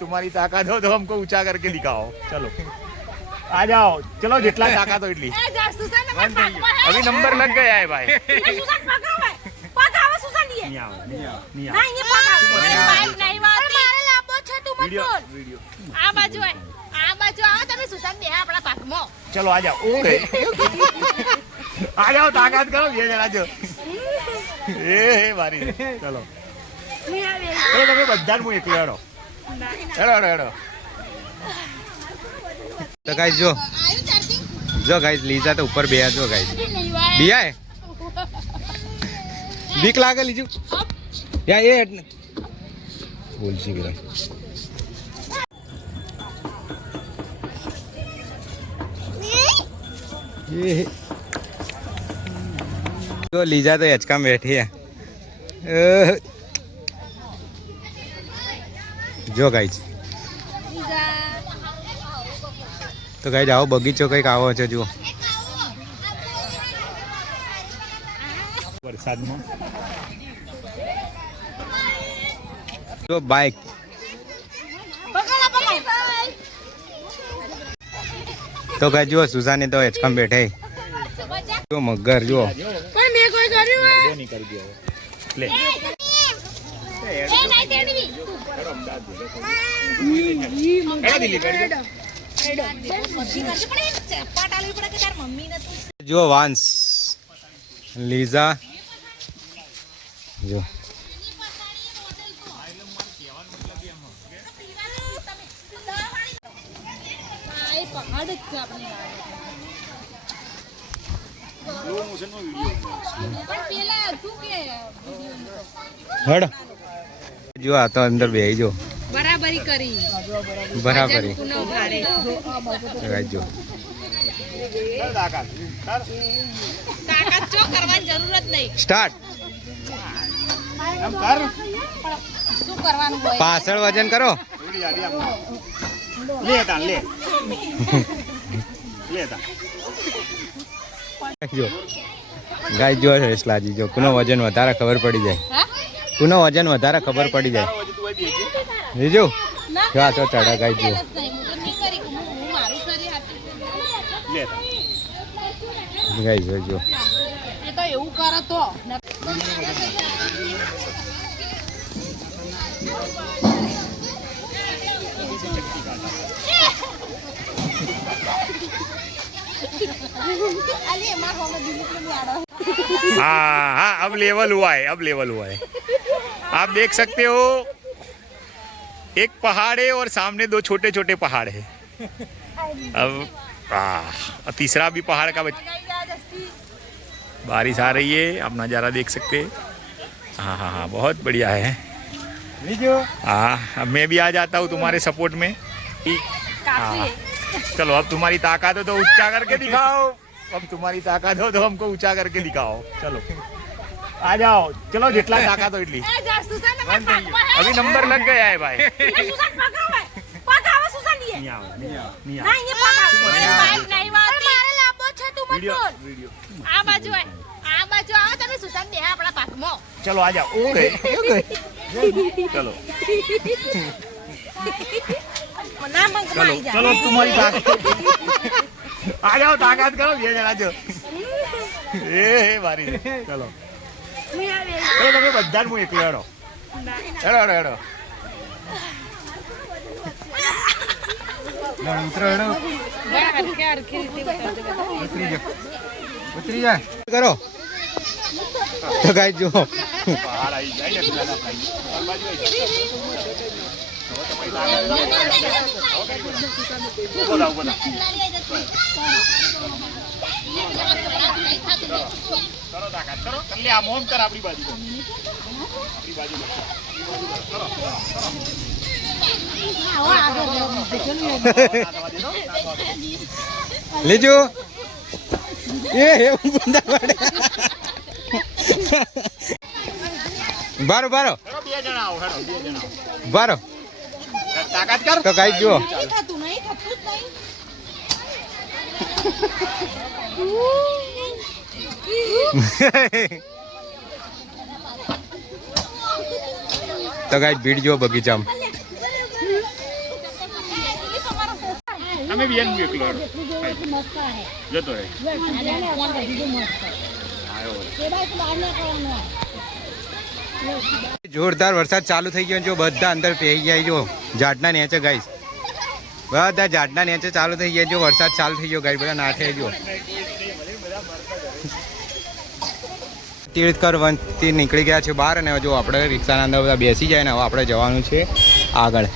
तुम्हारी ताकत हो तो हमको ऊंचा करके दिखाओ। चलो आ जाओ, चलो जितना ताकत हो इतनी। अभी नंबर लग गया है भाई। चलो आ जाओ, ओके आ जाओ, ताकत करो ये जरा जो ए मारी। चलो चलो તમે બધા હું એકલો હેડો હેડો હેડો હેડો। तो गाइस जो गाइस लीजा तो ऊपर बेया जो गाइस बिया है बीक लागे लीजू या ये बोल सी बिरा ये जो लीजा तो हचका में बैठी है जो गाइस तो गाइस आओ बगीचो कई आવો છે જુઓ વરસાદમાં જો બાઇક तो गाइस जो सुजाने तो हचकम बैठे जो मगर जो પણ મે કોઈ કર્યું वो नहीं कर दिया ले એ નહીં તેડવી એડા દિલ્હી કરી દે जो वांस लीजा जो हड़ जो आता अंदर बेही जो બરાબરી કરી बराबरी પુનઃ ઉઘાડે जो તાકાત ચો કરવાની જરૂર જ નહીં स्टार्ट એમ કર શું કરવાનું હોય पासळ वजन करो લે તા લે લે તા जो गाय जो हेसलाजी जो कुनो वजन વધારે ખબર પડી જાય હા कुनो वजन વધારે ખબર પડી જાય બીજું જો આ તો ચડા ગાય જો મારું શરીર હાથી લે તા ગાય જો જો એ તો એવું કરે તો અલી એમાં હોમે દિલીપ ને આડો हाँ हाँ अब लेवल हुआ है, अब लेवल हुआ है। आप देख सकते हो एक पहाड़ है और सामने दो छोटे छोटे पहाड़ है। अब तीसरा भी पहाड़ का बारिश आ रही है, आप नज़ारा देख सकते हैं। हाँ हाँ हाँ बहुत बढ़िया है। हाँ अब मैं भी आ जाता हूँ तुम्हारे सपोर्ट में। हाँ चलो अब तुम्हारी ताकत हो तो ऊंचा करके दिखाओ। अब तुम्हारी ताकत हो तो हमको ऊंचा करके दिखाओ। चलो आ जाओ, चलो जितना ताकत हो इतनी। એ જા સુસાન નંબર अभी नंबर लग गया है भाई। સુસાન પગાવે સુસાન લીએ नहीं आओ, नहीं आओ, नहीं आओ। નહીં એ પગાવે બાઈક નહીં વાતી મારે લાંબો છે તું મત वीडियो બોલ वीडियो આ બાજુ આવો તમે સુસાન બે આપણા પાકમાં चलो आ जाओ, ओके चलो ના મંગ चलो માં જા चलो तुम्हारी ताकत आ जाओ, ताकत करो ये जरा जो ए मारी चलो નહીં આવે चलो તમે બધા હું એકલો હેડો હેડો હેડો હેડો ઉતરો હેડો હરખે હરખે રીતે ઉતર દે ઉતરી જાય કરો તો ગાય જો પહાડ આવી જાય ને પેલા ભાઈ આ બાજુ આવી જાય બોલા બોલા કરો તાકાત કરો એટલે આ મોમ કર આપણી બાજુ આપણી બાજુ લેજો એ બંદા પડે બારો બારો હેડો બે જણા આવો, હેડો બે જણા આવો, બારો તાકાત કર તો ગાય જો નહીં થતું જ નહીં તો ગાય ભીડ જો બગીચામાં અમે બી એનું એકલો જતો રહે જોરદાર વરસાદ ચાલુ થઈ ગયો જો બધા અંદર પહેરી ગયા જો ઝાડના નીચે ગાઈસ બધા ઝાડના નીચે ચાલુ થઈ ગયા જો વરસાદ ચાલુ થઈ ગયો ગાઈસ બધા નાઠે જો તીર્થકર વનથી નીકળી ગયા છે બહાર અને જો આપણે રિક્ષાના અંદર બધા બેસી જાય ને હવે આપણે જવાનું છે આગળ